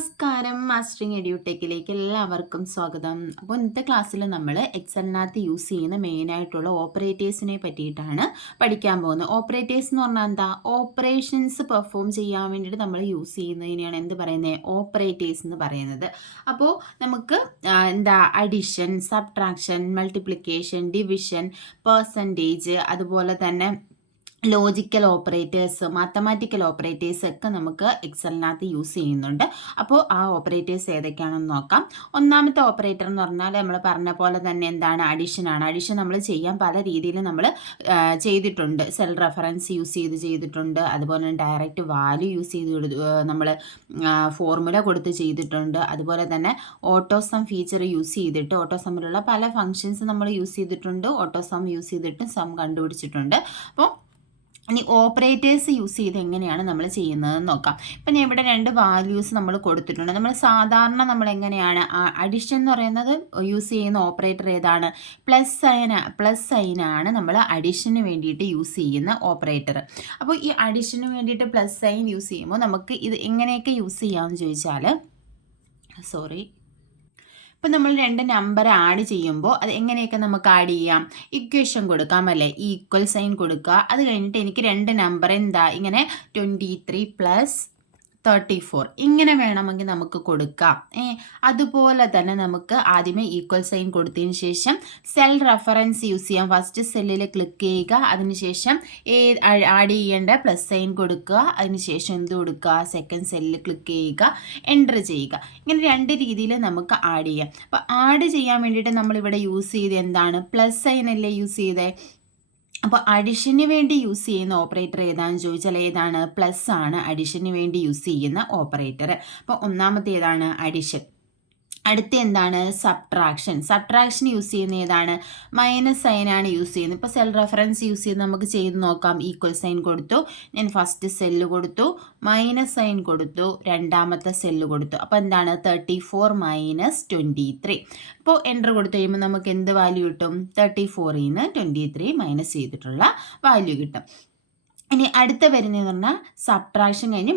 നമസ്കാരം. മാസ്റ്ററിങ് എഡ്യൂടെക്കിലേക്ക് എല്ലാവർക്കും സ്വാഗതം. അപ്പോൾ ഇന്നത്തെ ക്ലാസ്സിൽ നമ്മൾ എക്സലിനകത്ത് യൂസ് ചെയ്യുന്ന മെയിനായിട്ടുള്ള ഓപ്പറേറ്റേഴ്സിനെ പറ്റിയിട്ടാണ് പഠിക്കാൻ പോകുന്നത്. ഓപ്പറേറ്റേഴ്സ് എന്ന് പറഞ്ഞാൽ എന്താ? ഓപ്പറേഷൻസ് പെർഫോം ചെയ്യാൻ വേണ്ടിയിട്ട് നമ്മൾ യൂസ് ചെയ്യുന്നതിനെയാണ് എന്ത് പറയുന്നത്? ഓപ്പറേറ്റേഴ്സ് എന്ന് പറയുന്നത്. അപ്പോൾ നമുക്ക് addition, subtraction, multiplication, division, percentage, അതുപോലെ തന്നെ ലോജിക്കൽ ഓപ്പറേറ്റേഴ്സ്, മാത്തമാറ്റിക്കൽ ഓപ്പറേറ്റേഴ്സ് ഒക്കെ നമുക്ക് എക്സലിനകത്ത് യൂസ് ചെയ്യുന്നുണ്ട്. അപ്പോൾ ആ ഓപ്പറേറ്റേഴ്സ് ഏതൊക്കെയാണെന്ന് നോക്കാം. ഒന്നാമത്തെ ഓപ്പറേറ്റർ എന്ന് പറഞ്ഞാൽ നമ്മൾ പറഞ്ഞ പോലെ തന്നെ എന്താണ്? അഡിഷനാണ്. അഡിഷൻ നമ്മൾ ചെയ്യാൻ പല രീതിയിൽ നമ്മൾ ചെയ്തിട്ടുണ്ട്. സെൽ റെഫറൻസ് യൂസ് ചെയ്തിട്ടുണ്ട്. അതുപോലെ തന്നെ ഡയറക്റ്റ് വാല്യൂ യൂസ് ചെയ്ത് നമ്മൾ ഫോർമുല കൊടുത്ത് ചെയ്തിട്ടുണ്ട്. അതുപോലെ തന്നെ ഓട്ടോസം ഫീച്ചർ യൂസ് ചെയ്തിട്ട് ഓട്ടോസമ്മിലുള്ള പല ഫങ്ഷൻസ് നമ്മൾ യൂസ് ചെയ്തിട്ടുണ്ട്. ഓട്ടോസം യൂസ് ചെയ്തിട്ട് സം കണ്ടുപിടിച്ചിട്ടുണ്ട്. അപ്പോൾ ഇനി ഓപ്പറേറ്റേഴ്സ് യൂസ് ചെയ്ത് എങ്ങനെയാണ് നമ്മൾ ചെയ്യുന്നതെന്ന് നോക്കാം. ഇപ്പം ഞാൻ ഇവിടെ രണ്ട് വാല്യൂസ് നമ്മൾ കൊടുത്തിട്ടുണ്ട്. നമ്മൾ സാധാരണ നമ്മൾ എങ്ങനെയാണ് അഡിഷൻ എന്ന് പറയുന്നത് യൂസ് ചെയ്യുന്ന ഓപ്പറേറ്റർ ഏതാണ്? പ്ലസ് സൈനാണ് നമ്മൾ അഡിഷന് വേണ്ടിയിട്ട് യൂസ് ചെയ്യുന്ന ഓപ്പറേറ്റർ. അപ്പോൾ ഈ അഡിഷന് വേണ്ടിയിട്ട് പ്ലസ് സൈൻ യൂസ് ചെയ്യുമ്പോൾ നമുക്ക് ഇത് എങ്ങനെയൊക്കെ യൂസ് ചെയ്യാമെന്ന് ചോദിച്ചാൽ ഇപ്പം നമ്മൾ രണ്ട് നമ്പർ ആഡ് ചെയ്യുമ്പോൾ അത് എങ്ങനെയൊക്കെ നമുക്ക് ആഡ് ചെയ്യാം? ഇക്വേഷൻ കൊടുക്കാം അല്ലേ? ഈക്വൽ സൈൻ കൊടുക്കുക. അത് കഴിഞ്ഞിട്ട് എനിക്ക് രണ്ട് നമ്പർ ഇങ്ങനെ 23 + 34 ഇങ്ങനെ വേണമെങ്കിൽ നമുക്ക് കൊടുക്കാം. അതുപോലെ തന്നെ നമുക്ക് ആദ്യമേ ഈക്വൽ സൈൻ കൊടുത്തതിന് ശേഷം സെൽ റെഫറൻസ് യൂസ് ചെയ്യാം. ഫസ്റ്റ് സെല്ലിൽ ക്ലിക്ക് ചെയ്യുക. അതിനുശേഷം ആഡ് ചെയ്യേണ്ട പ്ലസ് സൈൻ കൊടുക്കുക. അതിനുശേഷം എന്ത് കൊടുക്കുക? സെക്കൻഡ് സെല്ലിൽ ക്ലിക്ക് ചെയ്യുക, എൻ്റർ ചെയ്യുക. ഇങ്ങനെ രണ്ട് രീതിയിൽ നമുക്ക് ആഡ് ചെയ്യാം. അപ്പോൾ ആഡ് ചെയ്യാൻ വേണ്ടിയിട്ട് നമ്മളിവിടെ യൂസ് ചെയ്ത് എന്താണ്? പ്ലസ് സൈൻ അല്ലേ യൂസ് ചെയ്തേ? അപ്പോൾ അഡിഷന് വേണ്ടി യൂസ് ചെയ്യുന്ന ഓപ്പറേറ്റർ ഏതാണെന്ന് ചോദിച്ചാൽ ഏതാണ്? പ്ലസ് ആണ് അഡിഷന് വേണ്ടി യൂസ് ചെയ്യുന്ന ഓപ്പറേറ്റർ. അപ്പോൾ ഒന്നാമത്തെ ഏതാണ്? അഡിഷൻ. അടുത്ത എന്താണ്? സബ്ട്രാക്ഷൻ യൂസ് ചെയ്യുന്ന ഏതാണ്? മൈനസ് സൈനാണ് യൂസ് ചെയ്യുന്നത്. ഇപ്പോൾ സെൽ റെഫറൻസ് യൂസ് ചെയ്ത് നമുക്ക് ചെയ്ത് നോക്കാം. ഈക്വൽ സൈൻ കൊടുത്തു, ഞാൻ ഫസ്റ്റ് സെല്ല് കൊടുത്തു, മൈനസ് സൈൻ കൊടുത്തു, രണ്ടാമത്തെ സെല്ല് കൊടുത്തു. അപ്പോൾ എന്താണ്? 34 - 23. ഇപ്പോൾ എൻ്റർ കൊടുത്തു കഴിയുമ്പോൾ നമുക്ക് എന്ത് വാല്യൂ കിട്ടും? 34ൽ നിന്ന് 23 മൈനസ് ചെയ്തിട്ടുള്ള വാല്യൂ കിട്ടും. ഇനി അടുത്ത വരുന്നതെന്ന് പറഞ്ഞാൽ സബ്ട്രാക്ഷൻ കഴിഞ്ഞ്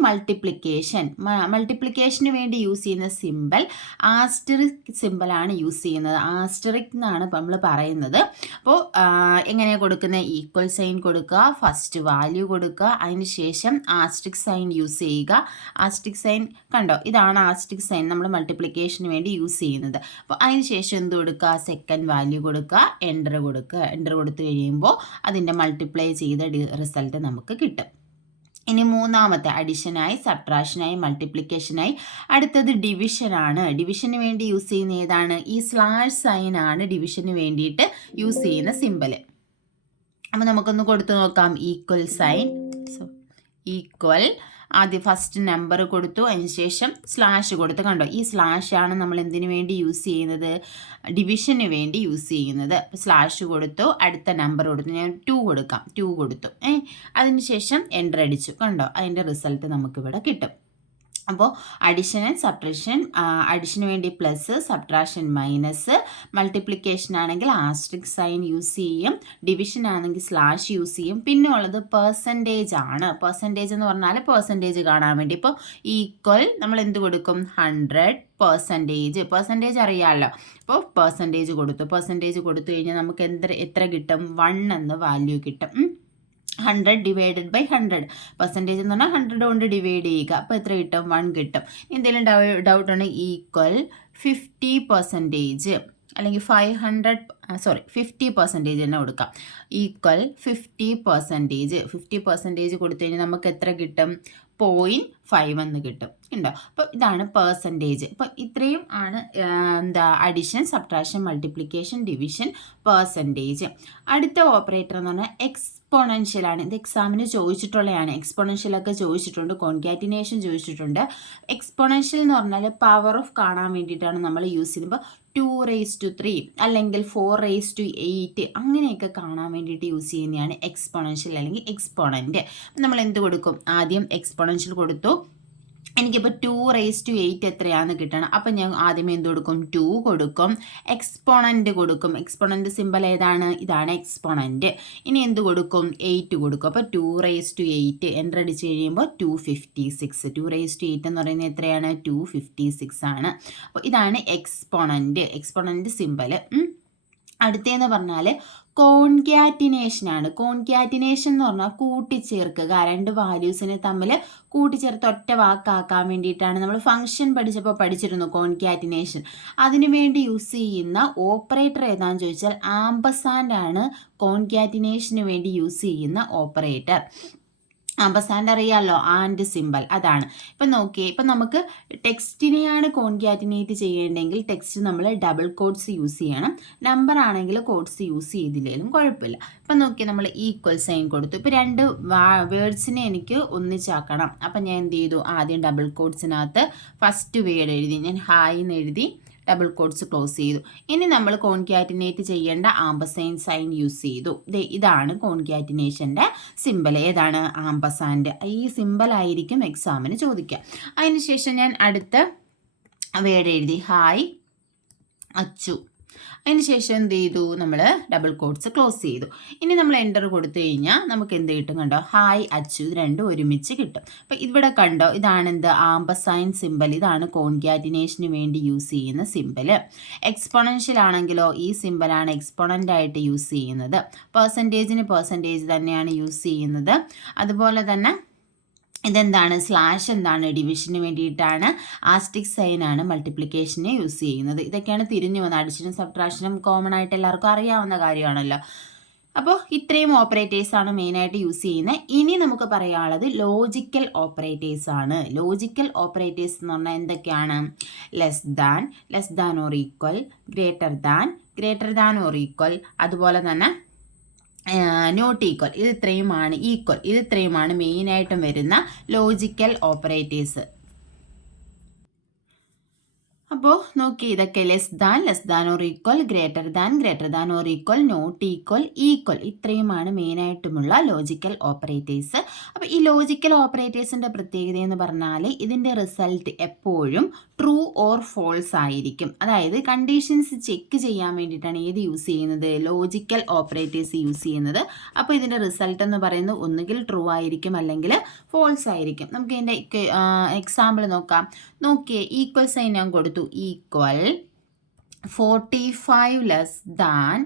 മൾട്ടിപ്ലിക്കേഷന് വേണ്ടി യൂസ് ചെയ്യുന്ന സിമ്പിൾ ആസ്റ്ററിക് സിമ്പിളാണ് യൂസ് ചെയ്യുന്നത്. ആസ്റ്ററിക് എന്നാണ് നമ്മൾ പറയുന്നത്. അപ്പോൾ എങ്ങനെയാണ് കൊടുക്കുന്നത്? ഈക്വൽ സൈൻ കൊടുക്കുക, ഫസ്റ്റ് വാല്യൂ കൊടുക്കുക, അതിന് ശേഷം ആസ്റ്ററിക് സൈൻ യൂസ് ചെയ്യുക. ആസ്റ്ററിക് സൈൻ കണ്ടോ? ഇതാണ് ആസ്റ്ററിക് സൈൻ നമ്മൾ മൾട്ടിപ്ലിക്കേഷന് വേണ്ടി യൂസ് ചെയ്യുന്നത്. അപ്പോൾ അതിന് ശേഷം എന്ത് കൊടുക്കുക? സെക്കൻഡ് വാല്യൂ കൊടുക്കുക, എൻ്റർ കൊടുക്കുക. എൻ്റർ കൊടുത്തു കഴിയുമ്പോൾ അതിൻ്റെ മൾട്ടിപ്ലൈ ചെയ്ത റിസൾട്ട് നമുക്ക് കിട്ടും. ഇനി മൂന്നാമത്തെ അഡിഷനായി, സബ്ട്രാക്ഷനായി, മൾട്ടിപ്ലിക്കേഷനായി. അടുത്തത് ഡിവിഷനാണ്. ഡിവിഷന് വേണ്ടി യൂസ് ചെയ്യുന്ന ഏതാണ്? ഈ സ്ലാഷ് സൈൻ ആണ് ഡിവിഷന് വേണ്ടിയിട്ട് യൂസ് ചെയ്യുന്ന സിമ്പൽ. അപ്പോൾ നമുക്കൊന്ന് കൊടുത്തു നോക്കാം. ഈക്വൽ സൈൻ, ഈക്വൽ, ആദ്യം ഫസ്റ്റ് നമ്പർ കൊടുത്തു, അതിനുശേഷം സ്ലാഷ് കൊടുത്തു. കണ്ടോ? ഈ സ്ലാഷാണ് നമ്മൾ എന്തിനു വേണ്ടി യൂസ് ചെയ്യുന്നത്? ഡിവിഷന് വേണ്ടി യൂസ് ചെയ്യുന്നത്. സ്ലാഷ് കൊടുത്തു, അടുത്ത നമ്പർ കൊടുത്തു, ഞാൻ 2 കൊടുക്കാം. 2 കൊടുത്തു. അതിനുശേഷം എൻ്റർ അടിച്ചു. കണ്ടോ? അതിൻ്റെ റിസൾട്ട് നമുക്കിവിടെ കിട്ടും. അപ്പോൾ അഡിഷൻ ആൻഡ് സബ്ട്രാക്ഷൻ, അഡിഷന് വേണ്ടി പ്ലസ്, സബ്ട്രാക്ഷൻ മൈനസ്, മൾട്ടിപ്ലിക്കേഷൻ ആണെങ്കിൽ ആസ്റ്ററിക് സൈൻ യൂസ് ചെയ്യും, ഡിവിഷൻ ആണെങ്കിൽ സ്ലാഷ് യൂസ് ചെയ്യും. പിന്നെ ഉള്ളത് പെർസെൻറ്റേജ് ആണ്. പെർസെൻറ്റേജ് എന്ന് പറഞ്ഞാൽ പെർസെൻറ്റേജ് കാണാൻ വേണ്ടി ഇപ്പോൾ ഈക്വൽ നമ്മൾ എന്ത് കൊടുക്കും? 100%. പെർസെൻറ്റേജ് അറിയാമല്ലോ. അപ്പോൾ പെർസെൻറ്റേജ് കൊടുത്തു കഴിഞ്ഞാൽ നമുക്ക് എത്ര കിട്ടും? 1 എന്ന വാല്യൂ കിട്ടും. 100 / 100 പെർസെൻറ്റേജ് എന്ന് പറഞ്ഞാൽ 100 കൊണ്ട് ഡിവൈഡ് ചെയ്യുക. അപ്പോൾ എത്ര കിട്ടും? 1 കിട്ടും. എന്തെങ്കിലും ഡൗട്ട് ഉണ്ടെങ്കിൽ ഈക്വൽ 50% അല്ലെങ്കിൽ 50% തന്നെ കൊടുക്കാം. ഈക്വൽ 50% കൊടുത്തു കഴിഞ്ഞാൽ നമുക്ക് എത്ര കിട്ടും? 0.5 എന്ന് കിട്ടും. ഉണ്ടോ? അപ്പോൾ ഇതാണ് പെർസെൻറ്റേജ്. അപ്പോൾ ഇത്രയും ആണ് addition, subtraction, multiplication, division, percentage. അടുത്ത ഓപ്പറേറ്റർ എന്ന് പറഞ്ഞാൽ എക്സ്പോണൻഷ്യലാണ്. ഇത് എക്സാമിന് ചോദിച്ചിട്ടുള്ളതാണ്. എക്സ്പോണൻഷ്യലൊക്കെ ചോദിച്ചിട്ടുണ്ട്, കോൺകാറ്റിനേഷൻ ചോദിച്ചിട്ടുണ്ട്. എക്സ്പോണൻഷ്യൽ എന്ന് പറഞ്ഞാൽ പവർ ഓഫ് കാണാൻ വേണ്ടിയിട്ടാണ് നമ്മൾ യൂസ് ചെയ്യുന്നത്. 2⁻³ അല്ലെങ്കിൽ 4⁸ അങ്ങനെയൊക്കെ കാണാൻ വേണ്ടിയിട്ട് യൂസ് ചെയ്യുന്നതാണ് എക്സ്പോണൻഷ്യൽ അല്ലെങ്കിൽ എക്സ്പോണൻറ്റ്. നമ്മൾ എന്ത് കൊടുക്കും? ആദ്യം എക്സ്പോണൻഷ്യൽ കൊടുത്തു, എനിക്കിപ്പോൾ 2⁸ എത്രയാണെന്ന് കിട്ടണം. അപ്പം ഞാൻ ആദ്യമേ എന്ത് കൊടുക്കും? 2 കൊടുക്കും, എക്സ്പോണൻ്റ് കൊടുക്കും. എക്സ്പോണൻ്റ് സിമ്പൽ ഏതാണ്? ഇതാണ് എക്സ്പോണൻ്റ്. ഇനി എന്ത് കൊടുക്കും? 8 കൊടുക്കും. അപ്പോൾ 2⁸ എൻ്റർ അടിച്ച് കഴിയുമ്പോൾ 256. 2⁸ എന്ന് പറയുന്നത് എത്രയാണ്? 256 ആണ്. അപ്പോൾ ഇതാണ് എക്സ്പോണൻ്റ് സിമ്പൽ. അടുത്തതെന്ന് പറഞ്ഞാൽ കോൺകാറ്റിനേഷൻ ആണ്. കോൺകാറ്റിനേഷൻ എന്ന് പറഞ്ഞാൽ കൂട്ടിച്ചേർക്കുക. രണ്ട് വാല്യൂസിനെ തമ്മിൽ കൂട്ടിച്ചേർത്ത് ഒറ്റ വാക്കാക്കാൻ വേണ്ടിയിട്ടാണ്. നമ്മൾ ഫംഗ്ഷൻ പഠിച്ചപ്പോൾ പഠിച്ചിരുന്നു കോൺകാറ്റിനേഷൻ. അതിനു വേണ്ടി യൂസ് ചെയ്യുന്ന ഓപ്പറേറ്റർ ഏതാണെന്ന് ചോദിച്ചാൽ ആംപസാൻഡ് ആണ് കോൺകാറ്റിനേഷന് വേണ്ടി യൂസ് ചെയ്യുന്ന ഓപ്പറേറ്റർ. ആംപസാൻഡ് അറിയാമല്ലോ, ആൻഡ് സിമ്പൽ അതാണ്. ഇപ്പം നോക്കിയേ, ഇപ്പം നമുക്ക് ടെക്സ്റ്റിനെയാണ് കോൺകാറ്റിനേറ്റ് ചെയ്യേണ്ടെങ്കിൽ ടെക്സ്റ്റ് നമ്മൾ ഡബിൾ കോട്ട്സ് യൂസ് ചെയ്യണം. നമ്പർ ആണെങ്കിൽ കോട്ട്സ് യൂസ് ചെയ്തില്ലെങ്കിലും കുഴപ്പമില്ല. ഇപ്പം നോക്കിയാൽ നമ്മൾ ഈക്വൽ സൈൻ കൊടുത്തു. ഇപ്പോൾ രണ്ട് വേർഡ്സിനെ എനിക്ക് ഒന്നിച്ചാക്കണം. അപ്പം ഞാൻ എന്ത് ചെയ്തു? ആദ്യം ഡബിൾ കോട്ട്സിനകത്ത് ഫസ്റ്റ് വേർഡ് എഴുതി, ഞാൻ ഹായ് എന്ന് എഴുതി, ഡബിൾ കോട്ട്സ് ക്ലോസ് ചെയ്തു. ഇനി നമ്മൾ കോൺകാറ്റിനേറ്റ് ചെയ്യേണ്ട ആംപസൈൻ സൈൻ യൂസ് ചെയ്തു. ഇതാണ് കോൺകാറ്റിനേഷൻ്റെ സിമ്പൽ. ഏതാണ്? ആംപസാൻഡ്. ഈ സിമ്പൽ ആയിരിക്കും എക്സാമിന് ചോദിക്കുക. അതിനുശേഷം ഞാൻ അടുത്ത വേർഡ് എഴുതി, ഹായ് അച്ചു. അതിനുശേഷം എന്ത് ചെയ്തു? നമ്മൾ ഡബിൾ കോട്ട്സ് ക്ലോസ് ചെയ്തു. ഇനി നമ്മൾ എൻ്റർ കൊടുത്തു കഴിഞ്ഞാൽ നമുക്ക് എന്ത് കിട്ടും? കണ്ടോ, ഹായ് അച്ചു, ഇത് രണ്ടും ഒരുമിച്ച് കിട്ടും. അപ്പം ഇവിടെ കണ്ടോ, ഇതാണ് എന്ത്? ആംപസൈൻ സിമ്പൽ. ഇതാണ് കോൺകാറ്റിനേഷന് വേണ്ടി യൂസ് ചെയ്യുന്ന സിമ്പൽ. എക്സ്പോണൻഷ്യൽ ആണെങ്കിലോ ഈ സിമ്പലാണ് എക്സ്പോണൻ്റ് ആയിട്ട് യൂസ് ചെയ്യുന്നത്. പെർസെൻറ്റേജിന് പെർസെൻറ്റേജ് തന്നെയാണ് യൂസ് ചെയ്യുന്നത്. അതുപോലെ തന്നെ ഇതെന്താണ്? സ്ലാഷ് എന്താണ്? ഡിവിഷന് വേണ്ടിയിട്ടാണ്. ആസ്റ്റിക് സൈനാണ് മൾട്ടിപ്ലിക്കേഷന് യൂസ് ചെയ്യുന്നത്. ഇതൊക്കെയാണ് തിരിഞ്ഞു വന്നത്. അഡിഷനും സബ്ട്രാക്ഷനും കോമൺ ആയിട്ട് എല്ലാവർക്കും അറിയാവുന്ന കാര്യമാണല്ലോ. അപ്പോൾ ഇത്രയും ഓപ്പറേറ്റേഴ്സാണ് മെയിനായിട്ട് യൂസ് ചെയ്യുന്നത്. ഇനി നമുക്ക് പറയാനുള്ളത് ലോജിക്കൽ ഓപ്പറേറ്റേഴ്സ് ആണ്. ലോജിക്കൽ ഓപ്പറേറ്റേഴ്സ് എന്ന് പറഞ്ഞാൽ എന്തൊക്കെയാണ്? Less than or equal, greater than or equal, അതുപോലെ തന്നെ നോട്ട് ഈക്വൽ, ഇത് ഇത്രയുമാണ് മെയിനായിട്ടും വരുന്ന ലോജിക്കൽ ഓപ്പറേറ്റേഴ്സ്. അപ്പോൾ നോക്കി, ഇതൊക്കെ less than or equal, greater than or equal, not equal, ഇത്രയുമാണ് മെയിനായിട്ടുമുള്ള ലോജിക്കൽ ഓപ്പറേറ്റേഴ്സ്. അപ്പോൾ ഈ ലോജിക്കൽ ഓപ്പറേറ്റേഴ്സിൻ്റെ പ്രത്യേകത എന്ന് പറഞ്ഞാൽ ഇതിൻ്റെ റിസൾട്ട് എപ്പോഴും ട്രൂ ഓർ ഫോൾസ് ആയിരിക്കും. അതായത് കണ്ടീഷൻസ് ചെക്ക് ചെയ്യാൻ വേണ്ടിയിട്ടാണ് ഏത് യൂസ് ചെയ്യുന്നത്? ലോജിക്കൽ ഓപ്പറേറ്റേഴ്സ് യൂസ് ചെയ്യുന്നത്. അപ്പോൾ ഇതിൻ്റെ റിസൾട്ട് എന്ന് പറയുന്നത് ഒന്നുകിൽ ട്രൂ ആയിരിക്കും അല്ലെങ്കിൽ ഫോൾസ് ആയിരിക്കും. നമുക്ക് ഇതിൻ്റെ എക്സാമ്പിൾ നോക്കാം. നോക്കിയേ, ഈക്വൽ സൈൻ ഞാൻ കൊടുത്തു. Equal 45 less than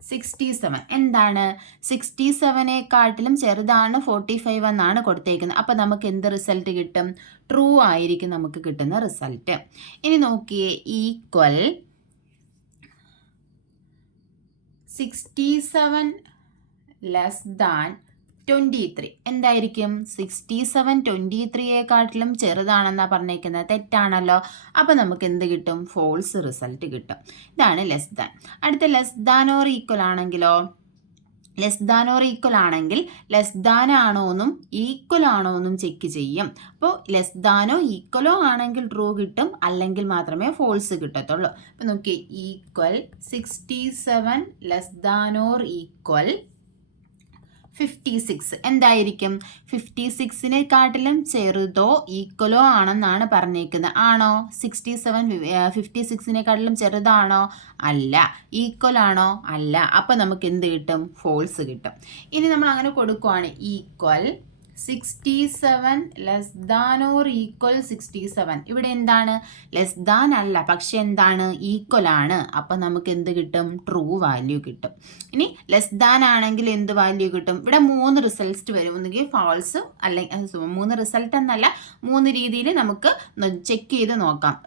67. എന്താണ്? 67നെക്കാട്ടിലും ചെറുതാണ് 45 എന്നാണ് കൊടുത്തേക്കുന്നത്. അപ്പം നമുക്ക് എന്ത് റിസൾട്ട് കിട്ടും? ട്രൂ ആയിരിക്കും നമുക്ക് കിട്ടുന്ന റിസൾട്ട്. ഇനി നോക്കിയേ, ഈക്വൽ 67 ലെസ് ദാൻ 23. എന്തായിരിക്കും? 67 23യെക്കാട്ടിലും ചെറുതാണെന്നാണ് പറഞ്ഞേക്കുന്നത്. തെറ്റാണല്ലോ. അപ്പോൾ നമുക്ക് എന്ത് കിട്ടും? ഫോൾസ് റിസൾട്ട് കിട്ടും. ഇതാണ് ലെസ് ദാൻ. അടുത്ത ലെസ് ദാൻ ഓർ ഈക്വൽ ആണെങ്കിലോ, ലെസ് ദാൻ ആണോന്നും ഈക്വൽ ആണോന്നും ചെക്ക് ചെയ്യും. അപ്പോൾ ലെസ് ദാനോ ഈക്വലോ ആണെങ്കിൽ ട്രൂ കിട്ടും, അല്ലെങ്കിൽ മാത്രമേ ഫോൾസ് കിട്ടത്തുള്ളൂ. അപ്പോൾ നോക്കി, equal 67 less than or equal 56. എന്തായിരിക്കും? 56നെക്കാട്ടിലും ചെറുതോ ഈക്വലോ ആണെന്നാണ് പറഞ്ഞേക്കുന്നത്. ആണോ? 67 56നെക്കാട്ടിലും ചെറുതാണോ? അല്ല. ഈക്വൽ ആണോ? അല്ല. അപ്പോൾ നമുക്ക് എന്ത് കിട്ടും? ഫോൾസ് കിട്ടും. ഇനി നമ്മൾ അങ്ങനെ കൊടുക്കുവാണ്, equal 67 less than or equal 67. ഇവിടെ എന്താണ്? ലെസ് ദാൻ അല്ല, പക്ഷെ എന്താണ്? ഈക്വൽ ആണ്. അപ്പം നമുക്ക് എന്ത് കിട്ടും? ട്രൂ വാല്യൂ കിട്ടും. ഇനി ലെസ് ദാൻ ആണെങ്കിൽ എന്ത് വാല്യൂ കിട്ടും? ഇവിടെ 3 റിസൾട്ട് വരും. ഒന്നുകിൽ ഫാൾസും, അല്ലെങ്കിൽ 3 റിസൾട്ട് എന്നല്ല, 3 രീതിയിൽ നമുക്ക് ചെക്ക് ചെയ്ത് നോക്കാം.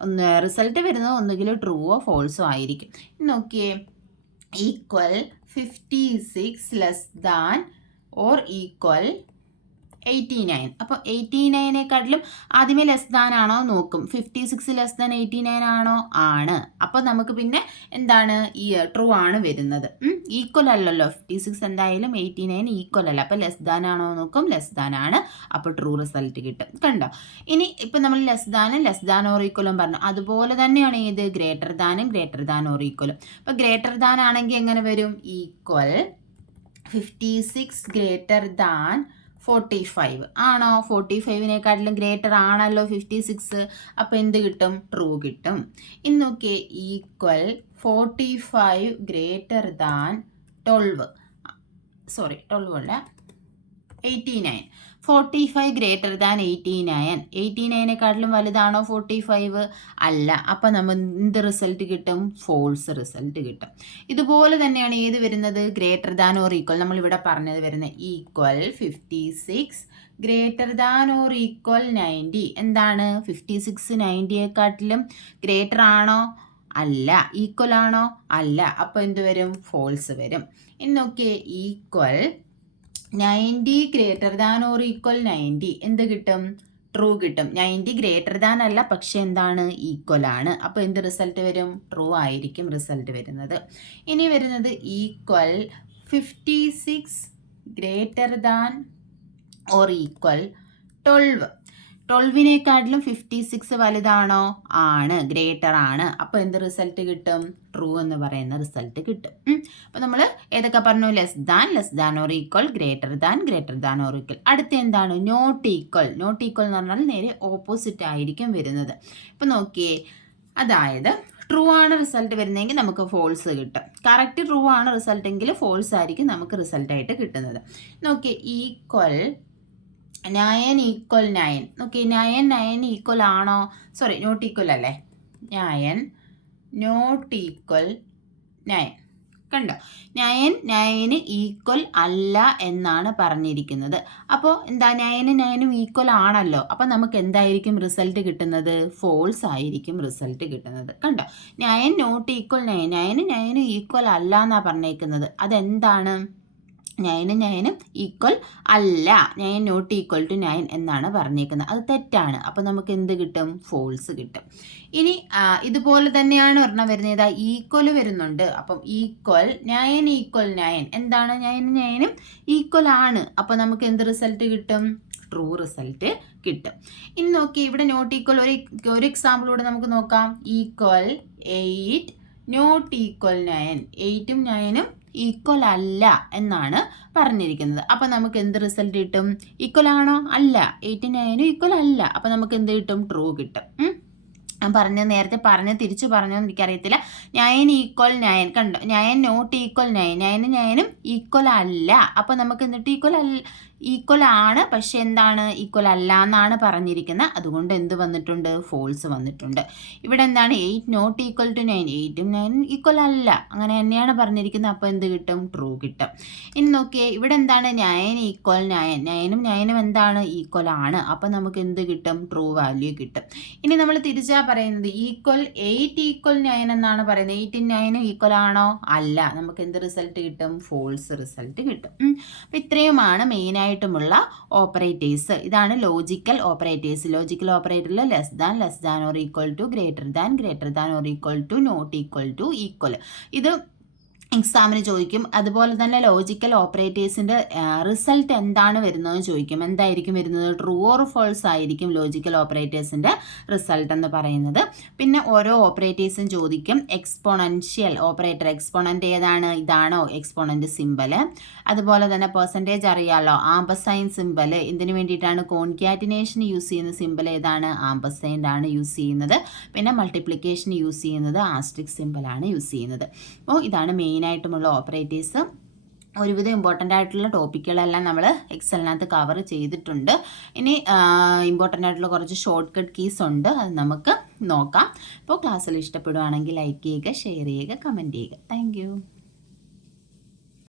റിസൾട്ട് വരുന്നത് ഒന്നുകിൽ ട്രൂവോ ഫോൾസോ ആയിരിക്കും. നോക്കിയേ, equal 56 less than or equal 89. അപ്പോൾ 89നെക്കാട്ടിലും ആദ്യമേ ലെസ് ദാൻ ആണോ നോക്കും. 56 ലെസ് ദാൻ 89 ആണോ? ആണ്. അപ്പോൾ നമുക്ക് പിന്നെ എന്താണ്? ഈ ട്രൂ ആണ് വരുന്നത്. ഈക്വൽ അല്ലല്ലോ. 56 എന്തായാലും 89 ഈക്വൽ അല്ല. അപ്പോൾ ലെസ് ദാൻ ആണോ നോക്കും. ലെസ് ദാൻ ആണ്. അപ്പോൾ ട്രൂ റിസൾട്ട് കിട്ടും. കണ്ടോ? ഇനി ഇപ്പം നമ്മൾ ലെസ് ദാൻ ഓർ ഈക്വലും പറഞ്ഞു. അതുപോലെ തന്നെയാണ് ഏത്? ഗ്രേറ്റർ ദാൻ ഓർ ഈക്വലും. അപ്പോൾ ഗ്രേറ്റർ ദാൻ ആണെങ്കിൽ എങ്ങനെ വരും? ഈക്വൽ 56 ഗ്രേറ്റർ ദാൻ 45 ആണോ? 45നേക്കാട്ടിലും ഗ്രേറ്റർ ആണല്ലോ 56. അപ്പോൾ എന്ത് കിട്ടും? ട്രൂ കിട്ടും. ഇനി നോക്കിയേ, ഈക്വൽ 45 ഗ്രേറ്റർ ദാൻ 12 അല്ല 89. 45 ഗ്രേറ്റർ ദാൻ 89. 89നേക്കാട്ടിലും വലുതാണോ 45? അല്ല. അപ്പം നമ്മൾ എന്ത് റിസൾട്ട് കിട്ടും? ഫോൾസ് റിസൾട്ട് കിട്ടും. ഇതുപോലെ തന്നെയാണ് ഏത് വരുന്നത്? Greater than or equal. നമ്മളിവിടെ പറഞ്ഞത് വരുന്നത് equal 56 greater than or equal 90. എന്താണ്? 56 90യെക്കാട്ടിലും ഗ്രേറ്റർ ആണോ? അല്ല. ഈക്വൽ ആണോ? അല്ല. അപ്പോൾ എന്ത് വരും? ഫോൾസ് വരും. ഇനി നോക്കിയേ, equal 90 greater than or equal 90 എന്ത് കിട്ടും? ട്രൂ കിട്ടും. 90 ഗ്രേറ്റർ ദാൻ അല്ല, പക്ഷെ എന്താണ്? ഈക്വൽ ആണ്. അപ്പോൾ എന്ത് റിസൾട്ട് വരും? ട്രൂ ആയിരിക്കും റിസൾട്ട് വരുന്നത്. ഇനി വരുന്നത് equal 56 greater than or equal 12. 12നേക്കാട്ടിലും 56 വലുതാണോ? ആണ്, ഗ്രേറ്റർ ആണ്. അപ്പോൾ എന്ത് റിസൾട്ട് കിട്ടും? ട്രൂ എന്ന് പറയുന്ന റിസൾട്ട് കിട്ടും. അപ്പോൾ നമ്മൾ ഏതൊക്കെ പറഞ്ഞു? Less than or equal, greater than or equal. അടുത്ത എന്താണ്? Not equal. നോട്ട് ഈക്വൽ എന്ന് പറഞ്ഞാൽ നേരെ ഓപ്പോസിറ്റ് ആയിരിക്കും വരുന്നത്. ഇപ്പോൾ നോക്കിയേ, അതായത് ട്രൂ ആണ് റിസൾട്ട് വരുന്നതെങ്കിൽ നമുക്ക് ഫോൾസ് കിട്ടും. കറക്റ്റ് ട്രൂ ആണ് റിസൾട്ട് എങ്കിൽ ഫോൾസ് ആയിരിക്കും നമുക്ക് റിസൾട്ടായിട്ട് കിട്ടുന്നത്. നോക്കിയേ, ഈക്വൽ 9 ഈക്വൽ 9. ഓക്കെ, 9 ഈക്വൽ ആണോ? സോറി, നോട്ട് ഈക്വൽ അല്ലേ? 9 നോട്ട് ഈക്വൽ 9. കണ്ടോ? 9 ഈക്വൽ അല്ല എന്നാണ് പറഞ്ഞിരിക്കുന്നത്. അപ്പോൾ എന്താ? 9 ഈക്വൽ ആണല്ലോ. അപ്പോൾ നമുക്ക് എന്തായിരിക്കും റിസൾട്ട് കിട്ടുന്നത്? ഫോൾസ് ആയിരിക്കും റിസൾട്ട് കിട്ടുന്നത്. കണ്ടോ? 9 നോട്ട് ഈക്വൽ 9 ഈക്വൽ അല്ല എന്നാണ് പറഞ്ഞേക്കുന്നത്. അതെന്താണ്? 9 ഈക്വൽ അല്ല, 9 നോട്ട് ഈക്വൽ ടു 9 എന്നാണ് പറഞ്ഞേക്കുന്നത്. അത് തെറ്റാണ്. അപ്പോൾ നമുക്ക് എന്ത് കിട്ടും? ഫോൾസ് കിട്ടും. ഇനി ഇതുപോലെ തന്നെയാണ് ഒരെണ്ണം വരുന്നത്. ഈക്വൽ വരുന്നുണ്ട്. അപ്പം ഈക്വൽ 9 ഈക്വൽ 9 എന്താണ്? 9 ഈക്വൽ ആണ്. അപ്പോൾ നമുക്ക് എന്ത് റിസൾട്ട് കിട്ടും? ട്രൂ റിസൾട്ട് കിട്ടും. ഇനി നോക്കി, ഇവിടെ നോട്ട് ഈക്വൽ ഒരു എക്സാമ്പിളൂടെ നമുക്ക് നോക്കാം. Equal 8 not equal 9. 8ഉം 9ഉം ഈക്വൽ അല്ല എന്നാണ് പറഞ്ഞിരിക്കുന്നത്. അപ്പം നമുക്ക് എന്ത് റിസൾട്ട് കിട്ടും? ഈക്വൽ ആണോ? അല്ല. 8ഉം 9ഉം ഈക്വൽ അല്ല. അപ്പം നമുക്ക് എന്ത് കിട്ടും? ട്രൂ കിട്ടും. ഞാൻ നേരത്തെ തിരിച്ചു പറഞ്ഞോ എന്ന് എനിക്കറിയത്തില്ല. 9 ഈക്വൽ 9 കണ്ടോ? 9 നോട്ട് ഈക്വൽ 9. 9ഉം ഈക്വൽ അല്ല. അപ്പം നമുക്ക് എന്നിട്ട് ഈക്വൽ ആണ്, പക്ഷെ എന്താണ്? ഈക്വൽ അല്ല എന്നാണ് പറഞ്ഞിരിക്കുന്നത്. അതുകൊണ്ട് എന്ത് വന്നിട്ടുണ്ട്? ഫോൾസ് വന്നിട്ടുണ്ട്. ഇവിടെ എന്താണ്? 8 നോട്ട് ഈക്വൽ ടു 9. 8ഉം 9ഉം ഈക്വൽ അല്ല, അങ്ങനെ തന്നെയാണ് പറഞ്ഞിരിക്കുന്നത്. അപ്പോൾ എന്ത് കിട്ടും? ട്രൂ കിട്ടും. ഇനി നോക്കിയേ, ഇവിടെ എന്താണ്? 9 ഈക്വൽ 9. 9ഉം എന്താണ്? ഈക്വൽ ആണ്. അപ്പോൾ നമുക്ക് എന്ത് കിട്ടും? ട്രൂ വാല്യൂ കിട്ടും. ഇനി നമ്മൾ തിരിച്ചാ പറയുന്നത്. ഈക്വൽ 8 ഈക്വൽ 9 എന്നാണ് പറയുന്നത്. 8ഉം 9ഉം ഈക്വൽ ആണോ? അല്ല. നമുക്ക് എന്ത് റിസൾട്ട് കിട്ടും? ഫോൾസ് റിസൾട്ട് കിട്ടും. അപ്പോൾ ഇത്രയുമാണ് മെയിനായിട്ടുമുള്ള ഓപ്പറേറ്റേഴ്സ്. ഇതാണ് ലോജിക്കൽ ഓപ്പറേറ്റേഴ്സ്. ലോജിക്കൽ ഓപ്പറേറ്ററിൽ less than or equal to, greater than or equal to, not equal to, equal. ഇത് എക്സാമിന് ചോദിക്കും. അതുപോലെ തന്നെ ലോജിക്കൽ ഓപ്പറേറ്റേഴ്സിൻ്റെ റിസൾട്ട് എന്താണ് വരുന്നതെന്ന് ചോദിക്കും. എന്തായിരിക്കും വരുന്നത്? ട്രൂ ഓർ ഫോൾസ് ആയിരിക്കും ലോജിക്കൽ ഓപ്പറേറ്റേഴ്സിൻ്റെ റിസൾട്ട് എന്ന് പറയുന്നത്. പിന്നെ ഓരോ ഓപ്പറേറ്റേഴ്സും ചോദിക്കും. എക്സ്പോണൻഷ്യൽ ഓപ്പറേറ്റർ, എക്സ്പോണൻ്റ് ഏതാണ്? ഇതാണോ എക്സ്പോണൻ്റ് സിമ്പൽ? അതുപോലെ തന്നെ പെർസെൻറ്റേജ് അറിയാമല്ലോ, ആംപസൈൻ സിമ്പൽ. ഇതിന് വേണ്ടിയിട്ടാണ് കോൺകാറ്റിനേഷൻ യൂസ് ചെയ്യുന്ന സിമ്പൽ ഏതാണ്? ആംപസൈൻ ആണ് യൂസ് ചെയ്യുന്നത്. പിന്നെ മൾട്ടിപ്ലിക്കേഷൻ യൂസ് ചെയ്യുന്നത് ആസ്ട്രിക് സിമ്പലാണ് യൂസ് ചെയ്യുന്നത്. അപ്പോൾ ഇതാണ് മെയിനായിട്ടുമുള്ള ഓപ്പറേറ്റേഴ്സ്. ഒരുവിധം ഇമ്പോർട്ടൻ്റ് ആയിട്ടുള്ള ടോപ്പിക്കുകളെല്ലാം നമ്മൾ എക്സലിനകത്ത് കവർ ചെയ്തിട്ടുണ്ട്. ഇനി ഇമ്പോർട്ടൻ്റ് ആയിട്ടുള്ള കുറച്ച് ഷോർട്ട് കട്ട് കീസ് ഉണ്ട്, അത് നമുക്ക് നോക്കാം. ഇപ്പോൾ ക്ലാസ്സിൽ ഇഷ്ടപ്പെടുവാണെങ്കിൽ ലൈക്ക് ചെയ്യുക, ഷെയർ ചെയ്യുക, കമൻറ്റ് ചെയ്യുക. താങ്ക്